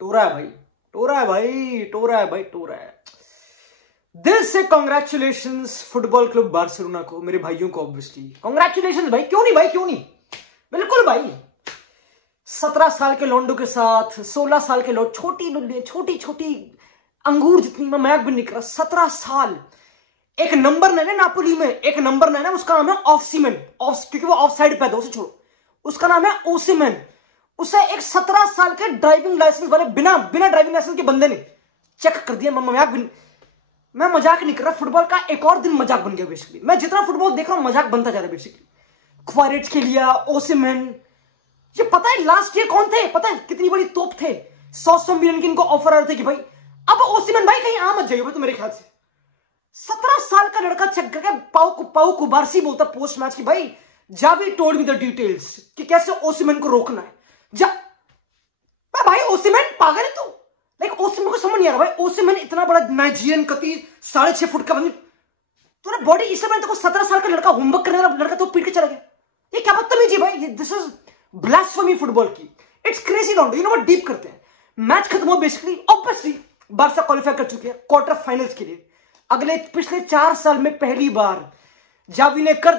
टोरा है भाई, टोरा है भाई, टोरा है भाई, टोरा है। दिल से कॉन्ग्रेचुलेशंस फुटबॉल क्लब बार्सिलोना को, मेरे भाइयों को ऑब्वियसली कॉन्ग्रेचुलेशंस भाई। क्यों नहीं भाई, क्यों नहीं, बिल्कुल भाई। 17 साल के लोंडो के साथ 16 साल के लोग, छोटी छोटी अंगूर जितनी मैं भी निकला। 17 साल। एक नंबर ना नापोली में, एक नंबर ना, उसका नाम है ऑफसीमैन, क्योंकि वो ऑफ साइड पैदा, उसे छोड़ो, उसका नाम है ओसिमैन। उसे एक 17 साल के ड्राइविंग लाइसेंस वाले बिना ड्राइविंग लाइसेंस के बंदे ने चेक कर दिया। मैं मजाक नहीं कर रहा, फुटबॉल का एक और दिन मजाक बन गया बेसिकली। मैं जितना फुटबॉल देख रहा हूं मजाक बनता जा रहा है बेसिकली। क्वारेट्स के लिया, ओसिमैन, ये पता है लास्ट ईयर कौन थे, पता है कितनी बड़ी तोप थे। 100 मिलियन की इनको ऑफर आ रहे थे कि भाई अब ओसिमैन भाई कहीं आ मत जाइए तो मेरे ख्याल से। 17 साल का लड़का चेक करके पाउ कुबार्सी बोलता पोस्ट मैच की भाई Xavi told me the details कि कैसे ओसिमैन को रोकना है। भाई ओसिमैन पागल है तू, लाइक ओसिमैन को समझ नहीं आ रहा भाई। ओसिमैन इतना बड़ा नाइजीरियन कती 6.5 फुट का बंदी, तूने बॉडी इससे मैंने 17 साल का लड़का होमवर्क करने वाला लड़का तो पीट के चला गया। ये क्या बदतमीजी भाई, दिस इज ब्लास्फेमी फुटबॉल की। It's crazy Lando, you know what, deep करते हैं। मैच खत्म हो बेसिकली, ऑब्वियसली बार्सा क्वालिफाई कर चुके हैं क्वार्टर फाइनल्स के लिए। पिछले 4 साल में पहली बार जावी ने कर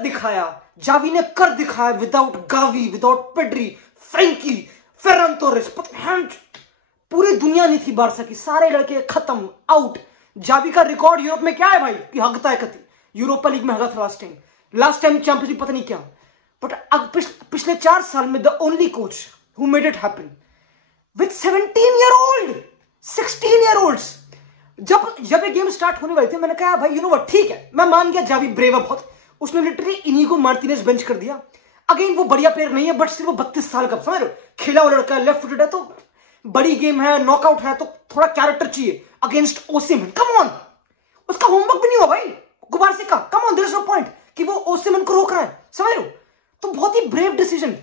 दिखाया without Gavi, without Pedri, Frenkie, Ferran Torres. पूरी दुनिया नहीं थी बार्सा की, सारे लड़के खत्म, आउट। जावी का रिकॉर्ड यूरोप में क्या है भाई कि हगता है कति, यूरोपा लीग में हगा था लास्ट टाइम चैंपियनशिप पता नहीं क्या। बट पिछले 4 साल में the only coach who made it happen with 16 year olds. जब ये गेम स्टार्ट होने वाली थी मैंने कहा भाई यू नो व्हाट, ठीक है मैं मान गया जावी ब्रेव है बहुत, उसने लिटरली इनिगो मार्टिनेज बेंच कर दिया। अगेन वो बढ़िया प्लेयर नहीं है बट सिर्फ वो 32 साल का, समझ रहे हो, खेला हुआ लड़का, लेफ्ट फुटेड है, तो बड़ी गेम है, नॉकआउट है, तो थोड़ा कैरेक्टर चाहिए अगेंस्ट ओसिमैन। कम ऑन, उसका होमवर्क भी नहीं हुआ भाई गुबारसी का। Come on, there is no point कि वो ओसिमैन को रोक रहा है, समझ रहे हो। तो बहुत ही ब्रेव डिसीजन।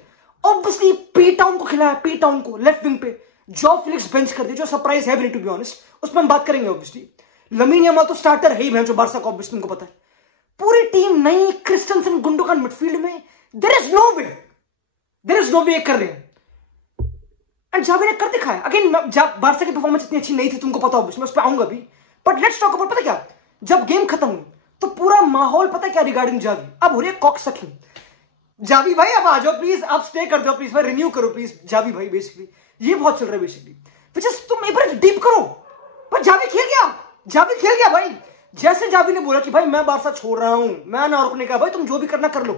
ऑब्वियसली पी टाउन को खिलाया, पी टाउन को लेफ्ट विंग पे जॉ फिलिक्स बेंच कर दिया, जो सरप्राइज है भी नहीं टू बी ऑनेस्ट, उसमें हम बात करेंगे ऑब्वियसली। लमीन यमाल तो स्टार्टर है ही, जो बार्सा का ऑब्वियसली उनको पता है। पूरी टीम नई, क्रिस्टेंसन, गुंडोगन मिडफील्ड में, देयर इज नो वे कर रहे हैं। एंड जावी ने कर दिखाया। अगेन बार्सा की परफॉर्मेंस इतनी अच्छी नहीं थी, तुमको पता ऑब्वियसली, मैं उस पर आऊंगा भी। बट लेट्स टॉक अबाउट, पता क्या, जब गेम खत्म हुई तो पूरा माहौल पता क्या रिगार्डिंग जावी, अब हो रही है कॉक सखी। जावी भाई अब आ जाओ प्लीज, आप स्टे कर जाओ प्लीज भाई, रिन्यू करो प्लीज जावी भाई। बेसिकली ये बहुत चल रहा है बेसिकली, तुम एक बार डीप करो। पर जावी खेल गया भाई। जैसे जावी ने बोला कि भाई मैं बार्सा छोड़ रहा हूं, मैं ना, और ने कहा भाई तुम जो भी करना कर लो,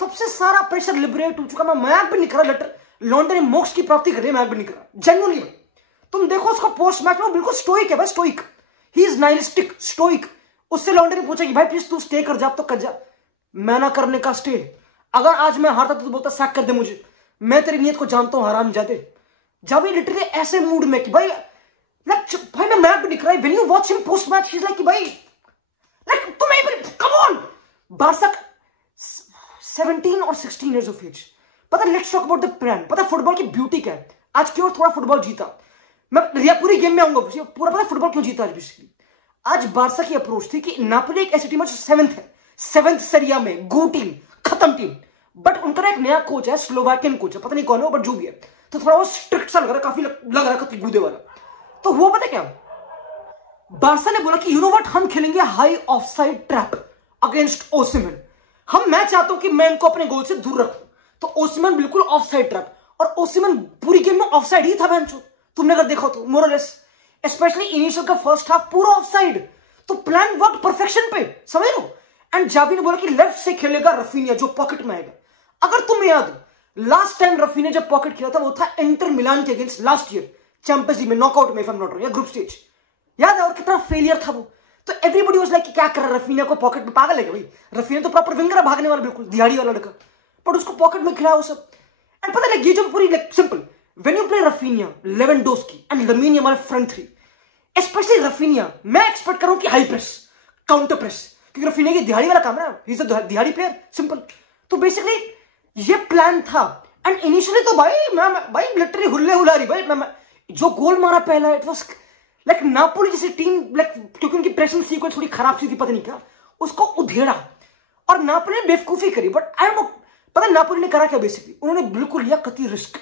तब से सारा प्रेशर लिबरेट हो चुका। मैं भी नहीं कर रहा, लॉन्डो ने मोक्ष की प्राप्ति कर रही है, मैं भी नहीं कर रहा जेन्युइनली भाई। तुम देखो उसका पोस्ट मैच में बिल्कुल स्टोइक है भाई, stoic, he is nihilistic, stoic. उससे लॉन्डो ने पूछा कि भाई प्लीज तू स्टे कर जा, तो कर जा। मैं ना करने का स्टे, अगर आज मैं हारता तो बोलता सैक कर दे मुझे, मैं तेरी नीयत को जानता हूं हराम जाते। जावी लिटरली ऐसे मूड में कि भाई भाई मैं मैच भी दिख रहा है, when you watch him post match he is like कि भाई लाइक कम ऑन। बार्सा 17 और 16 इयर्स ऑफ एज, पता, let's talk about the plan. पता फुटबॉल की ब्यूटी क्या है, आज क्यों थोड़ा फुटबॉल जीता, मैं पूरी गेम में आऊंगा पूरा, पता फुटबॉल क्यों जीता आज बेसिकली। आज बार्सा की अप्रोच थी कि नापोली एक ऐसी टीम है जो 7th सीरिया में, गो टीम, खत्म टीम, बट उनका एक नया कोच है, स्लोवाकियन कोच है, पता नहीं कौन है वो, बट जो भी है, तो थोड़ा वो स्ट्रिक्ट सा लग रहा है, काफी लग रहा है गूदे वाला। तो वो पता क्या, बार्सा ने बोला कि यू नो व्हाट, हम खेलेंगे हाई ऑफसाइड ट्रैप अगेंस्ट ओसिमैन। मैं चाहता हूं कि मैं इनको अपने गोल से दूर रखूं, तो ओसिमैन बिल्कुल ऑफसाइड ट्रैप, और ओसिमैन पूरी गेम में ऑफसाइड ही था बेंचो, तुमने अगर देखो तो मोर और लेस, स्पेशली इनिशियल का फर्स्ट हाफ पूरा ऑफसाइड। तो प्लान वर्क परफेक्शन पे, समझ लो। एंड जावी ने बोला कि लेफ्ट से खेलेगा रफीनिया, जो पॉकेट में आएगा। अगर तुम्हें याद हो लास्ट टाइम रफीनिया जब पॉकेट खेला था वो था इंटर मिलान के against last year champions League में, नॉकआउट में, या ग्रुप स्टेज, याद है, और कितना फेलियर था वो। तो एवरीबॉडी वाज लाइक कि क्या कर रहा है रफीनिया को पॉकेट में, पागल है क्या भाई, रफीनिया तो प्रॉपर विंगर है, भागने वाला बिल्कुल दिहाड़ी वाला लड़का, बट उसको पॉकेट में खिलाया वो सब। एंड पता है ये जो पूरी simple, when you play Raphinha, Lewandowski and lamin Yamal front three, specially Raphinha, मैं एक्सपेक्ट करूं कि हाई प्रेस, काउंटर प्रेस, क्योंकि रफीनिया की दिहाड़ी वाला काम है, ही इज अ दिहाड़ी प्लेयर, सिंपल। तो बेसिकली ये प्लान था। एंड इनिशियली तो भाई लिटरली हुल्ले हुला रही भाई, मैं जो गोल मारा पहला, इट वाज लाइक नापोली जैसी टीम, लाइक क्योंकि उनकी प्रेसिंग सीक्वेंस थोड़ी खराब सी थी, पता नहीं क्या, उसको उधेड़ा और नापोली ने बेवकूफी करी। बट आई डोंट नो, पता नापोली ने करा क्या बेसिकली, उन्होंने बिल्कुल लिया कति रिस्क।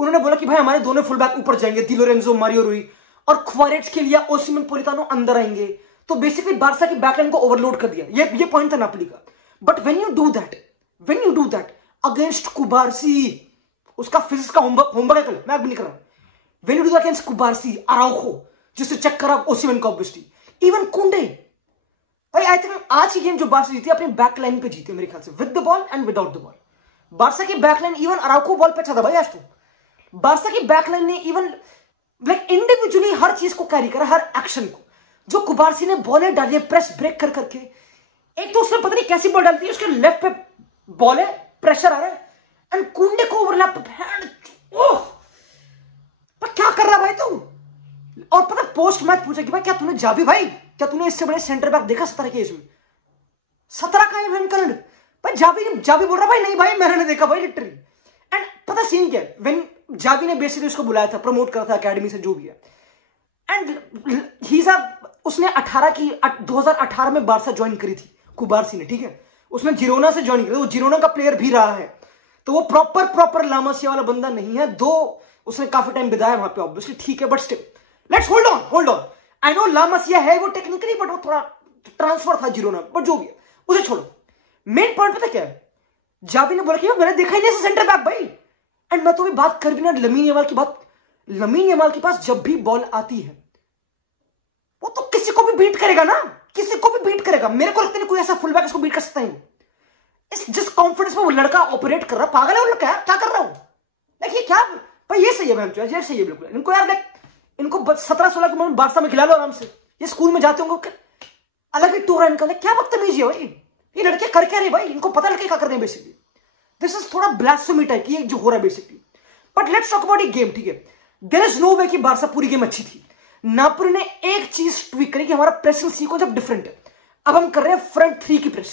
उन्होंने बोला कि भाई हमारे दोनों फुल बैक ऊपर जाएंगे, डी लोरेंजो, मारियो रुई, और ख्वारेट्स के लिए ओसिमन, पोलितानो अंदर आएंगे। तो बेसिकली बार्सा की बैकलाइन को ओवरलोड कर दिया। ये पॉइंट था नापोली का। But when you do that against कुबार्सी, उसका फिजिक्स का होमवर्क है, कल मैं भी नहीं कर रहा। When you do that against कुबार्सी, Araujo, जिससे चेक करा ओसिमन को, ऑब्वियसली इवन कुंडे। भाई आई थिंक आज की गेम जो बार्सा जीती अपनी बैकलाइन पे जीती मेरे ख्याल से, with the ball and without the ball. Barca की बैकलाइन इवन अराउखो बॉल पे अच्छा था भाई आज तो। बार्सा की बैकलाइन ने इवन लाइक इंडिविजुअली हर चीज को कैरी करा, हर एक्शन को। जो कुबार्सी ने बॉलें डाली है प्रेस ब्रेक कर करके, एक तो उसने पता नहीं कैसी बॉल डालती है, उसके लेफ्ट पे बॉल है, प्रेशर आ रहा है, एंड कुंडे को ओवरलैप, पर क्या कर रहा भाई तू? और पता पोस्ट मैच पूछा कि भाई क्या तूने जावी भाई, क्या तूने इससे बड़े सेंटर बैक देखा 17 के एज में? 17 का है करंट भाई। जावी बोल रहा भाई नहीं भाई मैंने नहीं देखा भाई, लिटरली। एंड पता सीन क्या है, व्हेन जावी ने बेसिकली उसको बुलाया था, प्रमोट करा था अकेडमी से, जो भी है, एंड उसने 2018 में बार्सा ज्वाइन करी थी कुबार्सी ने, ठीक है। उसने जिरोना से ज्वाइन करी, वो जिरोना का प्लेयर भी रहा है, तो वो प्रॉपर लामासिया वाला बंदा नहीं है। दो उसने काफी टाइम बिताया वहां पे, ऑब्वियसली ठीक है, but still let's hold on. I know लामासिया है वो टेक्निकली, बट वो थोड़ा ट्रांसफर था जिरोना, बट जो भी है उसे छोड़ो। मेन पॉइंट पता क्या है, जावी ने बोला कि मैंने देखा ही नहीं सेंटर बैक भाई। एंड मैं तो भी बात कर भी ना लमीन यमाल की बात। लमीन यमाल के पास जब भी बॉल आती है वो तो किसी को भी बीट करेगा ना, किसी को भी बीट करेगा। मेरे को लगता नहीं कोई ऐसा फुल बैक इसको बीट कर सकता है। जिस कॉन्फिडेंस में वो लड़का ऑपरेट कर रहा, पागल है वो लड़का, क्या कर रहा हूं देखिए क्या भाई। ये सही है मैम, ये सही है बिल्कुल। इनको यार लाइक इनको 17-16 को बार्सा में खिला लो आराम से। ये स्कूल में जाते होंगे, अलग ही टूर है इनका, क्या बदतमीजी है भाई। ये लड़के कर क्या रहे भाई, इनको पता लड़के क्या कर रहे हैं बेसिकली। दिस इज थोड़ा ब्लास्फेमी टाइप की जो हो रहा है basically. But let's talk about ये गेम, ठीक है। देयर इज नो वे कि बार्सा पूरी गेम अच्छी थी। नापोली ने एक चीज ट्वीक करी कि हमारा प्रेसिंग सीक्वेंस अब डिफरेंट है। अब हम कर रहे हैं फ्रंट 3 की प्रेस।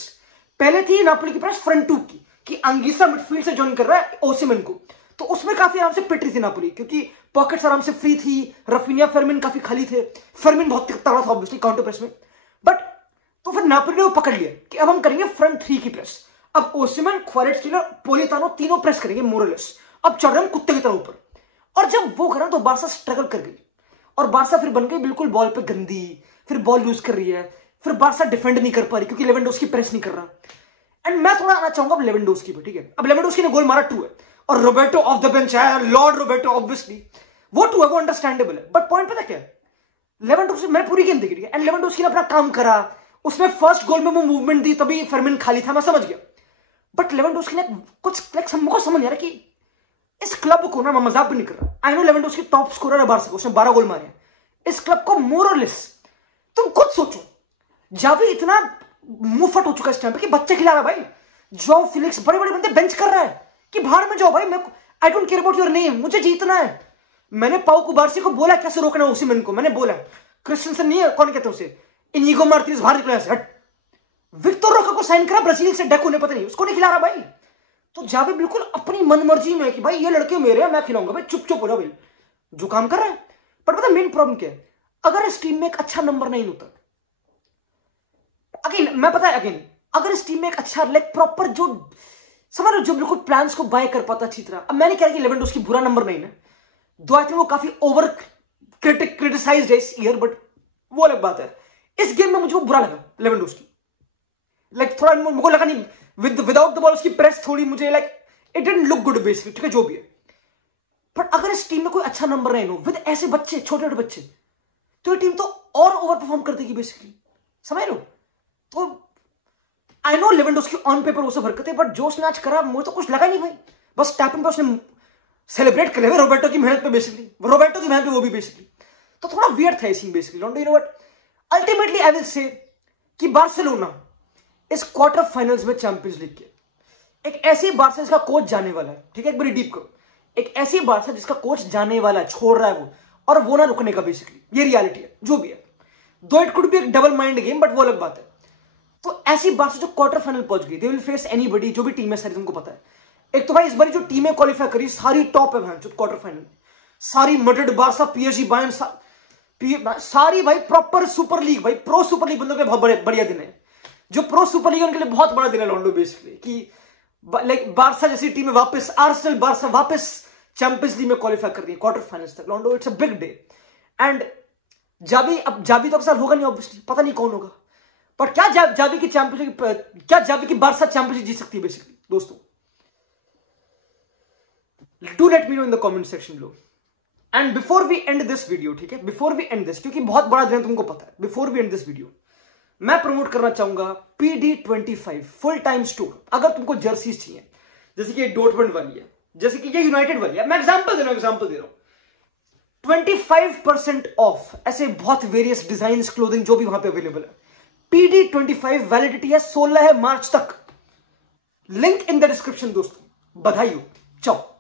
पहले थी नापोली की प्रेस फ्रंट 2 की, कि अंगीसा मिडफील्ड से ज्वाइन कर रहा है ओसिमन को, तो उसमें काफी आराम से पिट रही थी नापोली, क्योंकि पॉकेट्स आराम से फ्री थी। रफीनिया, फर्मिन काफी खाली थे। फर्मिन बहुत तगड़ा था ऑब्वियसली काउंटर प्रेस में, बट तो फिर नापोली ने वो पकड़ लिया कि अब हम करेंगे फ्रंट 3 की प्रेस। अब ओसिमन, ख्वारेट्स्कीलर, पोलितानो तीनों प्रेस करेंगे मोरलेस। अब चढ़ रहे हैं कुत्ते की तरह ऊपर। और जब वो करा तो बार्सा स्ट्रगल कर गई, और बार्सा फिर बन गई बिल्कुल बॉल पे गंदी, फिर बॉल लूज कर रही है, फिर बार्सा डिफेंड नहीं कर पा रही क्योंकि लेवेंडोस्की प्रेस नहीं कर रहा। एंड मैं थोड़ा आना चाहूंगा अब लेवेंडोस्की पे, ठीक है। अब लेवेंडोस्की ने गोल मारा 2 है, और रोबर्टो ऑफ द बेंच है, लॉर्ड रोबर्टो, ऑब्वियसली वो 2 है, वो अंडरस्टैंडेबल है। बट पॉइंट पता क्या है, लेवेंडोस्की मैंने पूरी गेम देखी, ठीक है, एंड लेवेंडोस्की ने अपना काम करा। उसने फर्स्ट गोल में वो मूवमेंट दी, तभी फर्मिन खाली था, मैं समझ गया। बट लेवेंडोस्की ने कुछ हमको समझ नहीं आ रहा कि इस क्लब को ना, मैं मजाक भी नहीं कर रहा, I know Lewandowski top scorer है बार्सा, उसने 12 गोल मारे हैं। इस क्लब को मोर और लेस, तुम खुद सोचो, जावी इतना मुंह फट हो चुका है इस टाइम पे कि बच्चे खिला रहा है भाई। जो फिलिक्स बड़े बड़े बंदे बेंच कर रहा है कि बाहर में जाओ भाई, मैं I don't care about your name, मुझे जीतना है। मैंने पाउ कुबार्सी को बोला कैसे रोकना है ओसिमन को, मैंने बोला क्रिस्टेंसन नहीं है, कौन कहते हैं उसे, इनीगो मार्टिनेज बाहर निकला है, हट। विक्टर रोका को साइन करा ब्राजील से, डेको ने पता नहीं, उसको नहीं खिला रहा भाई। तो जावी बिल्कुल अपनी मनमर्जी में कि भाई ये लड़के मेरे हैं, मैं खिलाऊंगा भाई, चुप हो जाओ भाई, जो काम कर रहा है। पर पता मेन प्रॉब्लम क्या है, अगर इस टीम में एक अच्छा नंबर 9 होता, अगेन मैं पता है, अगेन अगर इस टीम में एक अच्छा लाइक प्रॉपर जो समझ लो, जो बिल्कुल प्लान्स को बाय कर पाता अच्छी तरह। अब मैं नहीं कह रहा कि लेवेंडोस्की बुरा नंबर 9 है, दो आई थिंक वो काफी ओवर क्रिटिसाइज्ड है इस ईयर, बट वो अलग बात है। इस गेम में मुझे वो बुरा लगा लेवेंडोस्की, लाइक थोड़ा मुझे लगा नहीं विदाउट द बॉल उसकी प्रेस थोड़ी मुझे like it didn't look good basically, ठीक है, जो भी है। बट अगर इस टीम में कोई अच्छा नंबर 9 हो विद ऐसे बच्चे, छोटे छोटे बच्चे, तो ये टीम तो और ओवर परफॉर्म कर देगी बेसिकली, समझ लो। तो I know Lewandowski on paper वो सब हरकतें, बट जो उसने आज करा मुझे तो कुछ लगा नहीं भाई। बस टैपिंग पे उसने सेलिब्रेट कर लिया रोबर्टो की मेहनत पे बेसिकली, रोबर्टो की मेहनत पे वो भी बेसिकली, तो थोड़ा वियर्ड था scene basically, don't you know what. Ultimately I will say कि बार्सिलोना इस क्वार्टर फाइनल्स में चैंपियंस लीग के एक ऐसी बार्सा जिसका कोच जाने वाला है, ठीक है, एक बड़ी डीप करो, एक ऐसी बार्सा जिसका कोच जाने वाला है, छोड़ रहा है वो, और वो ना रुकने का बेसिकली, ये रियलिटी है जो भी है। दो इट कुड बी एक डबल माइंड गेम, बट वो अलग बात है। तो ऐसी बार्सा जो क्वार्टर फाइनल पहुंच गई, दे विल फेस एनीबॉडी, जो भी टीम है सारी तुमको पता है। एक तो भाई इस बार जो टीमें क्वालिफाई करी सारी टॉप है भाई, जो क्वार्टर फाइनल सारी मड्रिड, बार्सा, पीएसजी, बायर्न, सारी भाई प्रॉपर सुपर लीग, भाई प्रो सुपर लीग बंदों के बहुत बढ़िया दिन है। जो प्रो सुपर लीग उनके लिए बहुत बड़ा दिन है लॉन्डो बेसिकली, कि लाइक बार्सा जैसी टीम वापस, आर्सेनल, बार्सा वापस चैंपियंस लीग में क्वालिफाई कर रही है क्वार्टर फाइनल्स तक। Lando, it's a big day. And Xavi, अब जावी तो साल होगा नहीं ऑब्वियसली, पता नहीं कौन होगा, पर क्या जावी की चैंपियनशिप, क्या जावी की बारसा चैंपियनशिप जीत सकती है बेसिकली दोस्तों? Do let me know in the comment section below. And before we end this video, ठीक है, बिफोर वी एंड दिस, क्योंकि बहुत बड़ा दिन तुमको पता है, before we end this video मैं प्रमोट करना चाहूंगा PD25 फुल टाइम स्टोर। अगर तुमको जर्सीज चाहिए, जैसे कि ये डॉर्टमंड वाली है, जैसे कि ये यूनाइटेड वाली है, मैं एग्जांपल दे रहा हूं 25% ऑफ, ऐसे बहुत वेरियस डिजाइन क्लोथिंग जो भी वहां पे अवेलेबल है। PD25 वैलिडिटी है 16 मार्च तक। लिंक इन द डिस्क्रिप्शन दोस्तों। बधाई हो, चाओ।